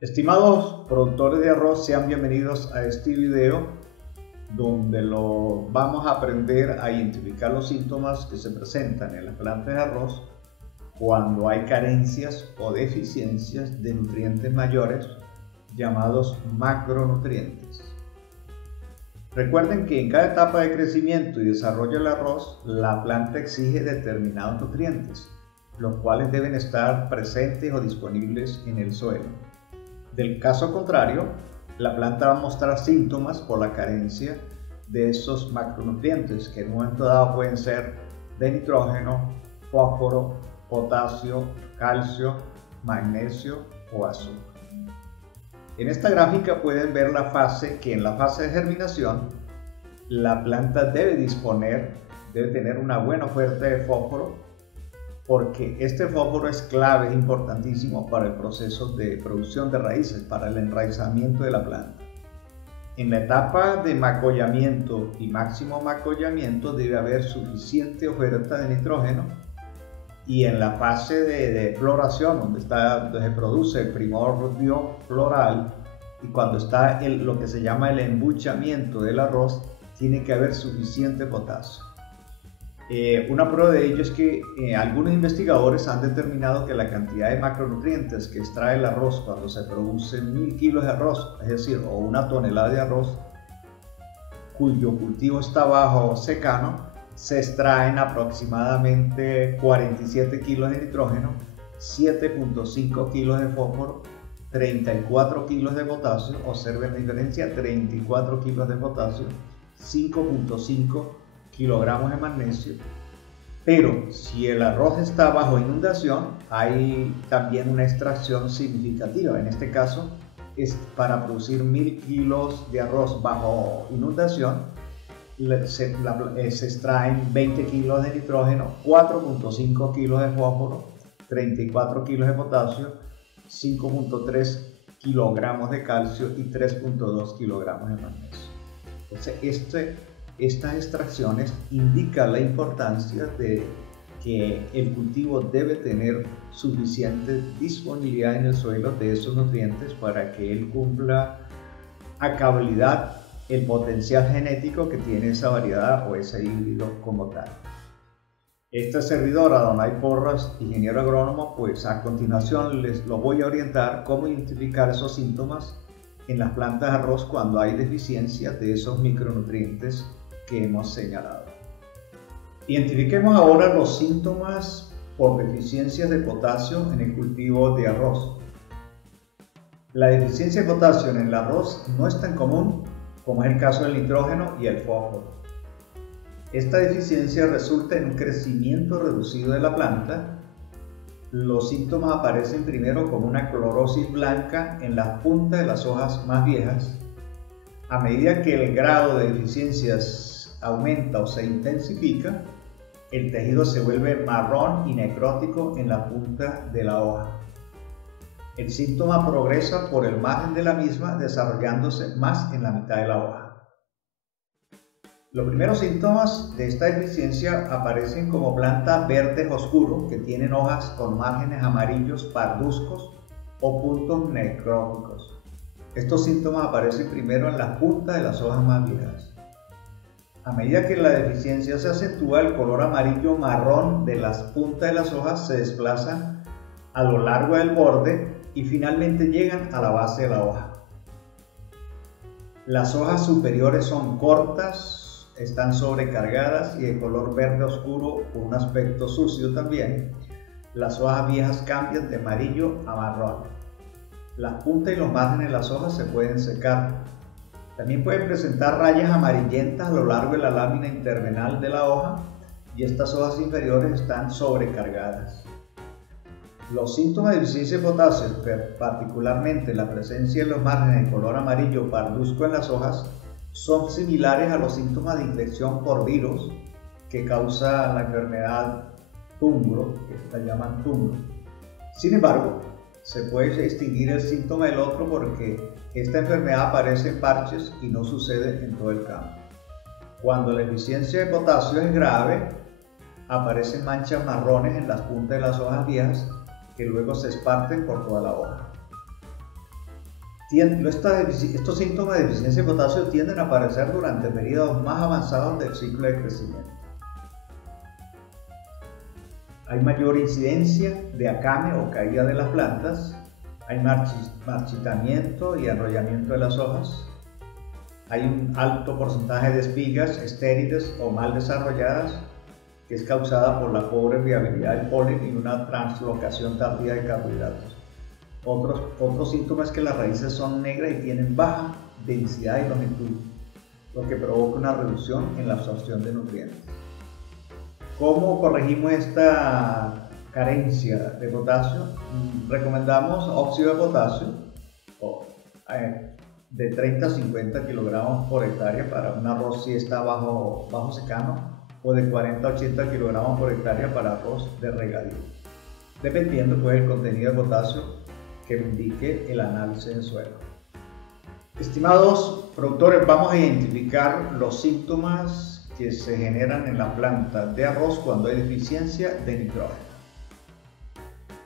Estimados productores de arroz, sean bienvenidos a este video donde vamos a aprender a identificar los síntomas que se presentan en las plantas de arroz cuando hay carencias o deficiencias de nutrientes mayores llamados macronutrientes. Recuerden que en cada etapa de crecimiento y desarrollo del arroz, la planta exige determinados nutrientes, los cuales deben estar presentes o disponibles en el suelo. Del caso contrario, la planta va a mostrar síntomas por la carencia de esos macronutrientes que en un momento dado pueden ser de nitrógeno, fósforo, potasio, calcio, magnesio o azúcar. En esta gráfica pueden ver que en la fase de germinación la planta debe tener una buena oferta de fósforo, porque este fósforo es clave, es importantísimo para el proceso de producción de raíces, para el enraizamiento de la planta. En la etapa de macollamiento y máximo macollamiento debe haber suficiente oferta de nitrógeno, y en la fase de floración, donde se produce el primordio floral, y cuando está lo que se llama el embuchamiento del arroz, tiene que haber suficiente potasio. Una prueba de ello es que algunos investigadores han determinado que la cantidad de macronutrientes que extrae el arroz cuando se producen 1000 kilos de arroz, es decir, o 1 tonelada de arroz, cuyo cultivo está bajo secano, se extraen aproximadamente 47 kilos de nitrógeno, 7.5 kilos de fósforo, 34 kilos de potasio, observen la diferencia, 34 kilos de potasio, 5.5 kilogramos de magnesio. Pero si el arroz está bajo inundación, hay también una extracción significativa. En este caso, es para producir 1000 kilos de arroz bajo inundación, se extraen 20 kilos de nitrógeno, 4.5 kilos de fósforo, 34 kilos de potasio, 5.3 kilogramos de calcio y 3.2 kilogramos de magnesio. Entonces, estas extracciones indican la importancia de que el cultivo debe tener suficiente disponibilidad en el suelo de esos nutrientes para que él cumpla a cabalidad el potencial genético que tiene esa variedad o ese híbrido como tal. Esta servidora, Adonai Porras, ingeniero agrónomo, pues a continuación les lo voy a orientar cómo identificar esos síntomas en las plantas de arroz cuando hay deficiencia de esos micronutrientes que hemos señalado. Identifiquemos ahora los síntomas por deficiencias de potasio en el cultivo de arroz. La deficiencia de potasio en el arroz no es tan común como es el caso del nitrógeno y el fósforo. Esta deficiencia resulta en un crecimiento reducido de la planta. Los síntomas aparecen primero como una clorosis blanca en las puntas de las hojas más viejas. A medida que el grado de deficiencias aumenta o se intensifica, el tejido se vuelve marrón y necrótico en la punta de la hoja. El síntoma progresa por el margen de la misma, desarrollándose más en la mitad de la hoja. Los primeros síntomas de esta deficiencia aparecen como plantas verdes oscuros que tienen hojas con márgenes amarillos parduzcos o puntos necróticos. Estos síntomas aparecen primero en las puntas de las hojas más viejas. A medida que la deficiencia se acentúa, el color amarillo marrón de las puntas de las hojas se desplaza a lo largo del borde y finalmente llegan a la base de la hoja. Las hojas superiores son cortas, están sobrecargadas y de color verde oscuro con un aspecto sucio también. Las hojas viejas cambian de amarillo a marrón. Las puntas y los márgenes de las hojas se pueden secar. También pueden presentar rayas amarillentas a lo largo de la lámina intervенal de la hoja y estas hojas inferiores están sobrecargadas. Los síntomas de deficiencia de potasio, particularmente la presencia de los márgenes de color amarillo parduzco en las hojas, son similares a los síntomas de infección por virus que causa la enfermedad tungro, que la llaman tungro. Sin embargo, se puede distinguir el síntoma del otro porque esta enfermedad aparece en parches y no sucede en todo el campo. Cuando la deficiencia de potasio es grave, aparecen manchas marrones en las puntas de las hojas viejas que luego se esparcen por toda la hoja. Estos síntomas de deficiencia de potasio tienden a aparecer durante periodos más avanzados del ciclo de crecimiento. Hay mayor incidencia de acame o caída de las plantas, hay marchitamiento y enrollamiento de las hojas, hay un alto porcentaje de espigas estériles o mal desarrolladas, que es causada por la pobre viabilidad del polen y una translocación tardía de carbohidratos. Otros síntomas es que las raíces son negras y tienen baja densidad y longitud, lo que provoca una reducción en la absorción de nutrientes. ¿Cómo corregimos esta carencia de potasio? Recomendamos óxido de potasio de 30 a 50 kilogramos por hectárea para un arroz si está bajo secano, o de 40 a 80 kilogramos por hectárea para arroz de regadío, dependiendo del contenido de potasio que me indique el análisis del suelo. Estimados productores, vamos a identificar los síntomas que se generan en la planta de arroz cuando hay deficiencia de nitrógeno.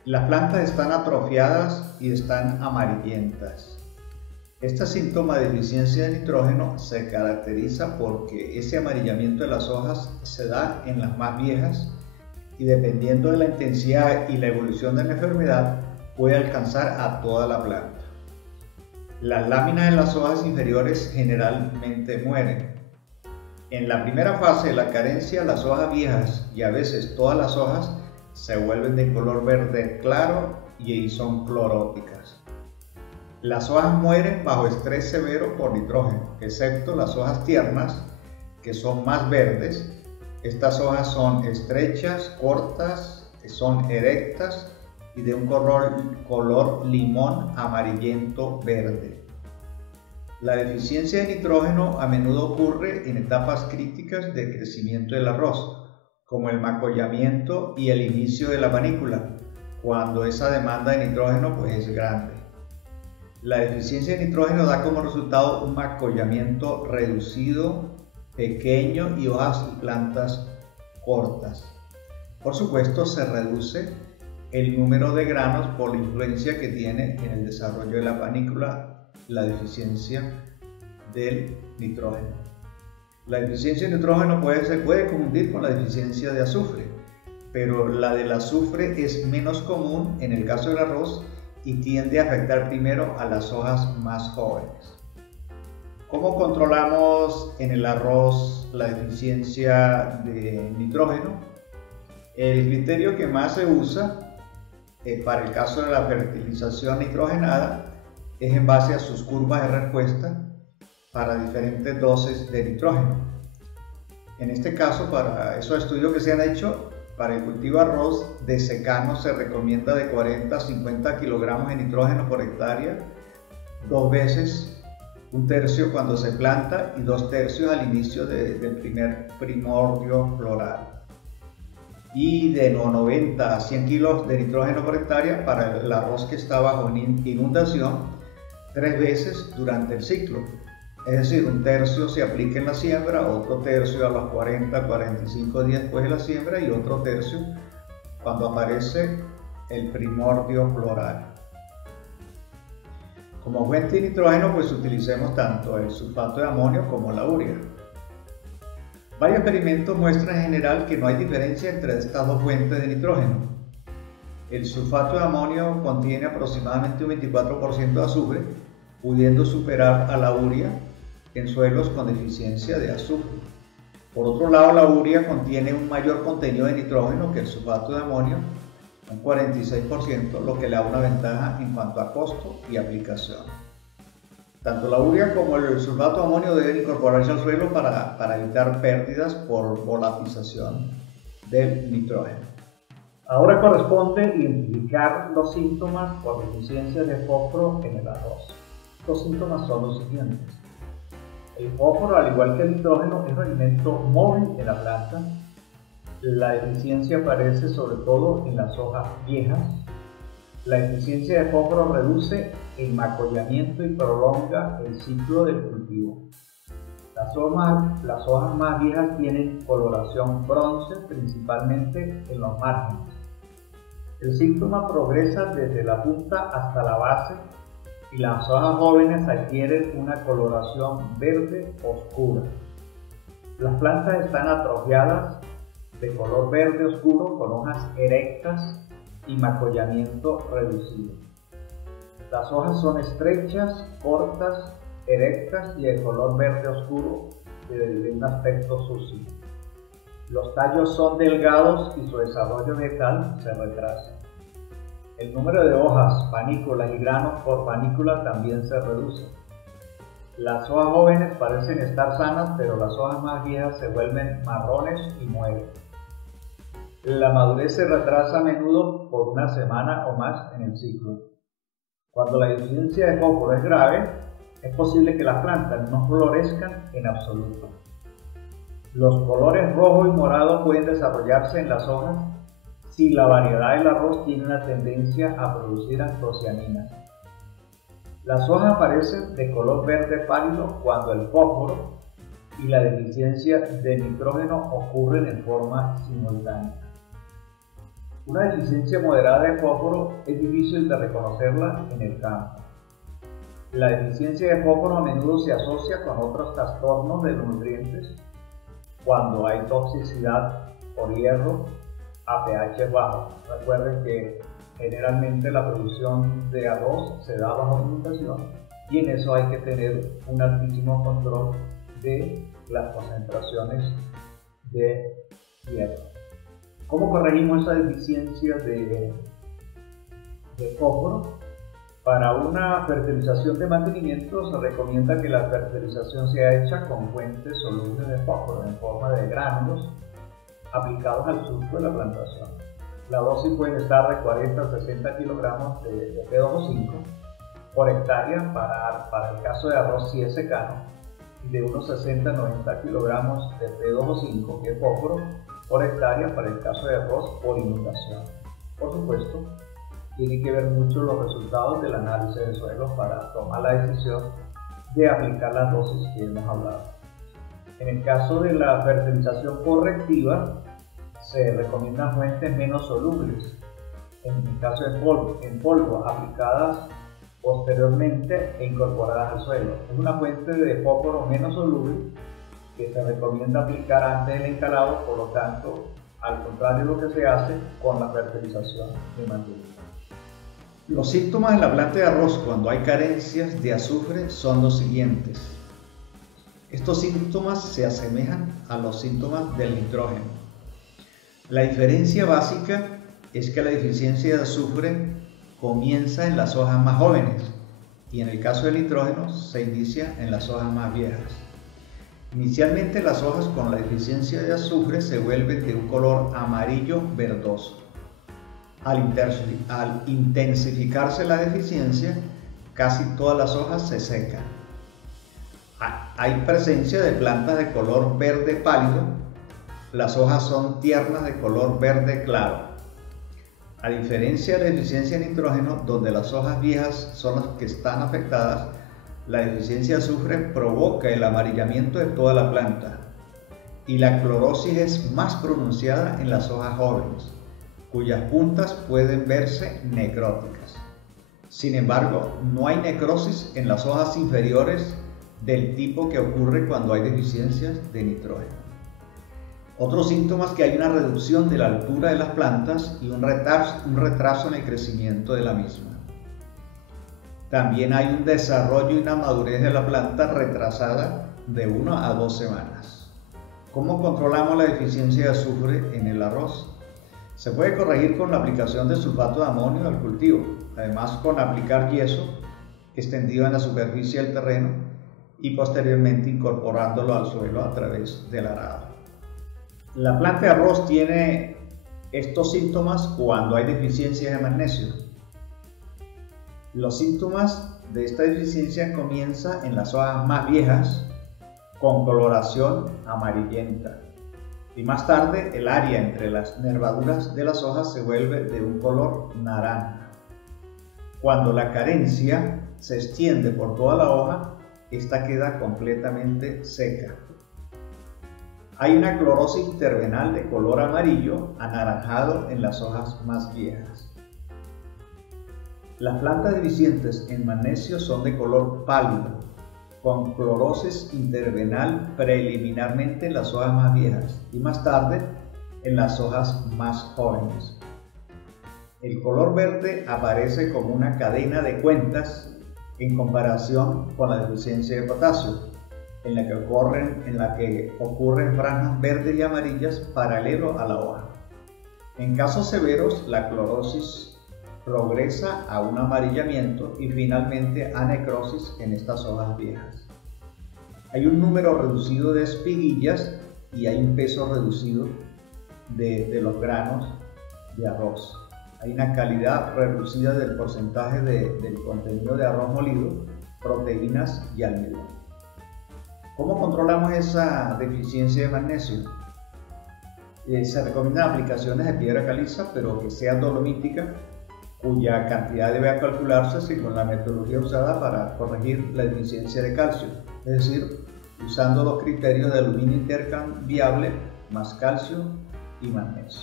Las plantas están atrofiadas y están amarillentas. Este síntoma de deficiencia de nitrógeno se caracteriza porque ese amarillamiento de las hojas se da en las más viejas y, dependiendo de la intensidad y la evolución de la enfermedad, puede alcanzar a toda la planta. Las láminas de las hojas inferiores generalmente mueren. En la primera fase de la carencia, las hojas viejas y a veces todas las hojas se vuelven de color verde claro y son cloróticas. Las hojas mueren bajo estrés severo por nitrógeno, excepto las hojas tiernas, que son más verdes. Estas hojas son estrechas, cortas, son erectas y de un color limón amarillento verde. La deficiencia de nitrógeno a menudo ocurre en etapas críticas de crecimiento del arroz, como el macollamiento y el inicio de la panícula, cuando esa demanda de nitrógeno es grande. La deficiencia de nitrógeno da como resultado un macollamiento reducido, pequeño y hojas y plantas cortas. Por supuesto, se reduce el número de granos por la influencia que tiene en el desarrollo de la panícula la deficiencia del nitrógeno. La deficiencia de nitrógeno se puede confundir con la deficiencia de azufre, pero la del azufre es menos común en el caso del arroz y tiende a afectar primero a las hojas más jóvenes. ¿Cómo controlamos en el arroz la deficiencia de nitrógeno? El criterio que más se usa para el caso de la fertilización nitrogenada es en base a sus curvas de respuesta para diferentes dosis de nitrógeno. En este caso, para esos estudios que se han hecho, para el cultivo de arroz de secano se recomienda de 40 a 50 kilogramos de nitrógeno por hectárea, 2 veces, 1/3 cuando se planta y 2/3 al inicio del primer primordio floral. Y de 90 a 100 kilos de nitrógeno por hectárea para el arroz que está bajo inundación, 3 veces durante el ciclo. Es decir, 1/3 se aplica en la siembra, otro tercio a los 40-45 días después de la siembra y otro tercio cuando aparece el primordio floral. Como fuente de nitrógeno, utilicemos tanto el sulfato de amonio como la urea. Varios experimentos muestran en general que no hay diferencia entre estas dos fuentes de nitrógeno. El sulfato de amonio contiene aproximadamente un 24% de azufre, pudiendo superar a la urea en suelos con deficiencia de azufre. Por otro lado, la urea contiene un mayor contenido de nitrógeno que el sulfato de amonio, un 46%, lo que le da una ventaja en cuanto a costo y aplicación. Tanto la urea como el sulfato de amonio deben incorporarse al suelo para evitar pérdidas por volatización del nitrógeno. Ahora corresponde identificar los síntomas por deficiencia de fósforo en el arroz. Estos síntomas son los siguientes. El fósforo, al igual que el nitrógeno, es un elemento móvil en la planta. La deficiencia aparece sobre todo en las hojas viejas. La deficiencia de fósforo reduce el macollamiento y prolonga el ciclo del cultivo. Las hojas más viejas tienen coloración bronce, principalmente en los márgenes. El síntoma progresa desde la punta hasta la base y las hojas jóvenes adquieren una coloración verde oscura. Las plantas están atrofiadas de color verde oscuro con hojas erectas y macollamiento reducido. Las hojas son estrechas, cortas, erectas y de color verde oscuro de un aspecto sucio. Los tallos son delgados y su desarrollo vegetal se retrasa. El número de hojas, panículas y granos por panícula también se reduce. Las hojas jóvenes parecen estar sanas, pero las hojas más viejas se vuelven marrones y mueren. La madurez se retrasa a menudo por una semana o más en el ciclo. Cuando la deficiencia de fósforo es grave, es posible que las plantas no florezcan en absoluto. Los colores rojo y morado pueden desarrollarse en las hojas si la variedad del arroz tiene una tendencia a producir antocianinas. Las hojas aparecen de color verde pálido cuando el fósforo y la deficiencia de nitrógeno ocurren en forma simultánea. Una deficiencia moderada de fósforo es difícil de reconocerla en el campo. La deficiencia de fósforo a menudo se asocia con otros trastornos de los nutrientes cuando hay toxicidad por hierro a pH bajo. Recuerden que generalmente la producción de arroz se da bajo inundación y en eso hay que tener un altísimo control de las concentraciones de hierro. ¿Cómo corregimos esa deficiencia de fósforo? Para una fertilización de mantenimiento se recomienda que la fertilización sea hecha con fuentes solubles de fósforo en forma de gránulos aplicados al surco de la plantación. La dosis puede estar de 40 a 60 kilogramos de P2O5 por hectárea para el caso de arroz si es secano y de unos 60 a 90 kilogramos de P2O5 que es fósforo por hectárea para el caso de arroz por inundación. Por supuesto, tiene que ver mucho los resultados del análisis de suelos para tomar la decisión de aplicar las dosis que hemos hablado. En el caso de la fertilización correctiva, se recomiendan fuentes menos solubles, en el caso de polvo, aplicadas posteriormente e incorporadas al suelo. Es una fuente de fósforo menos soluble que se recomienda aplicar antes del encalado, por lo tanto, al contrario de lo que se hace con la fertilización de mantenimiento. Los síntomas en la planta de arroz cuando hay carencias de azufre son los siguientes. Estos síntomas se asemejan a los síntomas del nitrógeno. La diferencia básica es que la deficiencia de azufre comienza en las hojas más jóvenes y en el caso del nitrógeno se inicia en las hojas más viejas. Inicialmente las hojas con la deficiencia de azufre se vuelven de un color amarillo verdoso. Al intensificarse la deficiencia, casi todas las hojas se secan. Hay presencia de plantas de color verde pálido. Las hojas son tiernas de color verde claro. A diferencia de la deficiencia de nitrógeno, donde las hojas viejas son las que están afectadas, la deficiencia de azufre provoca el amarillamiento de toda la planta y la clorosis es más pronunciada en las hojas jóvenes, cuyas puntas pueden verse necróticas. Sin embargo, no hay necrosis en las hojas inferiores del tipo que ocurre cuando hay deficiencias de nitrógeno. Otros síntomas que hay una reducción de la altura de las plantas y un retraso en el crecimiento de la misma. También hay un desarrollo y una madurez de la planta retrasada de 1 a 2 semanas. ¿Cómo controlamos la deficiencia de azufre en el arroz? Se puede corregir con la aplicación de sulfato de amonio al cultivo, además con aplicar yeso extendido en la superficie del terreno y posteriormente incorporándolo al suelo a través del arado. La planta de arroz tiene estos síntomas cuando hay deficiencia de magnesio. Los síntomas de esta deficiencia comienzan en las hojas más viejas con coloración amarillenta y más tarde el área entre las nervaduras de las hojas se vuelve de un color naranja. Cuando la carencia se extiende por toda la hoja, esta queda completamente seca. Hay una clorosis terminal de color amarillo anaranjado en las hojas más viejas. Las plantas deficientes en magnesio son de color pálido, con clorosis intervenal preliminarmente en las hojas más viejas y más tarde en las hojas más jóvenes. El color verde aparece como una cadena de cuentas en comparación con la deficiencia de potasio, en la que ocurren franjas verdes y amarillas paralelo a la hoja. En casos severos, la clorosis progresa a un amarillamiento y finalmente a necrosis en estas hojas viejas. Hay un número reducido de espiguillas y hay un peso reducido de los granos de arroz. Hay una calidad reducida del porcentaje del contenido de arroz molido, proteínas y almidón. ¿Cómo controlamos esa deficiencia de magnesio? Se recomiendan aplicaciones de piedra caliza, pero que sea dolomítica, cuya cantidad debe calcularse según la metodología usada para corregir la deficiencia de calcio, es decir, usando los criterios de aluminio intercambiable más calcio y magnesio.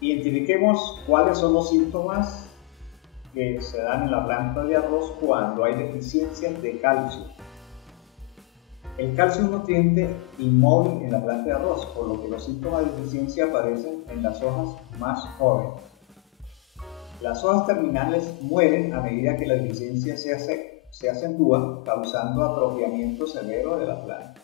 Identifiquemos cuáles son los síntomas que se dan en la planta de arroz cuando hay deficiencias de calcio. El calcio es un nutriente inmóvil en la planta de arroz, por lo que los síntomas de deficiencia aparecen en las hojas más jóvenes. Las hojas terminales mueren a medida que la deficiencia se acentúa, causando atrofiamiento severo de la planta.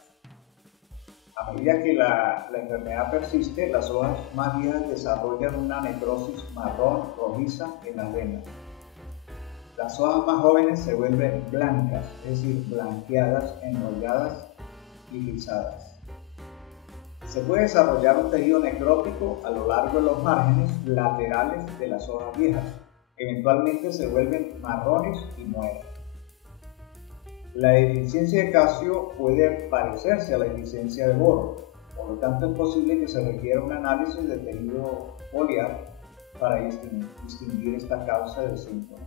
A medida que la enfermedad persiste, las hojas más viejas desarrollan una necrosis marrón rojiza en las venas. Las hojas más jóvenes se vuelven blancas, es decir, blanqueadas, enrolladas y rizadas. Se puede desarrollar un tejido necrótico a lo largo de los márgenes laterales de las hojas viejas. Eventualmente se vuelven marrones y mueren. La deficiencia de calcio puede parecerse a la deficiencia de boro, por lo tanto es posible que se requiera un análisis de tejido foliar para distinguir esta causa de síntomas.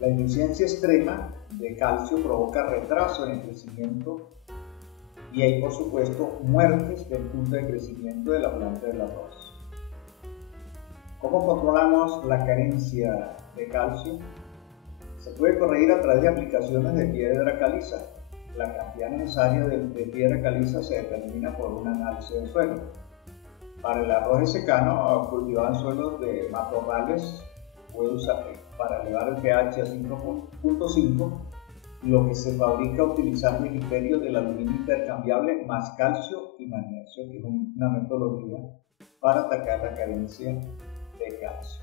La deficiencia extrema de calcio provoca retraso en el crecimiento y hay, por supuesto, muertes del punto de crecimiento de la planta del arroz. ¿Cómo controlamos la carencia de calcio? Se puede corregir a través de aplicaciones de piedra caliza. La cantidad necesaria de piedra caliza se determina por un análisis del suelo. Para el arroz de secano, cultivado en suelos de matorrales, puede usar para elevar el pH a 5.5, lo que se fabrica utilizando el criterio del aluminio intercambiable más calcio y magnesio, que es una metodología para atacar la carencia de calcio.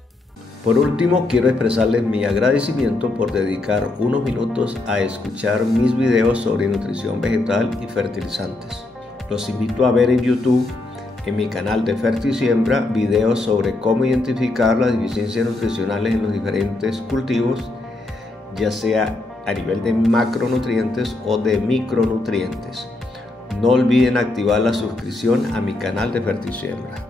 Por último, quiero expresarles mi agradecimiento por dedicar unos minutos a escuchar mis videos sobre nutrición vegetal y fertilizantes. Los invito a ver en YouTube, en mi canal de Fertisiembra, videos sobre cómo identificar las deficiencias nutricionales en los diferentes cultivos, ya sea a nivel de macronutrientes o de micronutrientes. No olviden activar la suscripción a mi canal de Fertisiembra.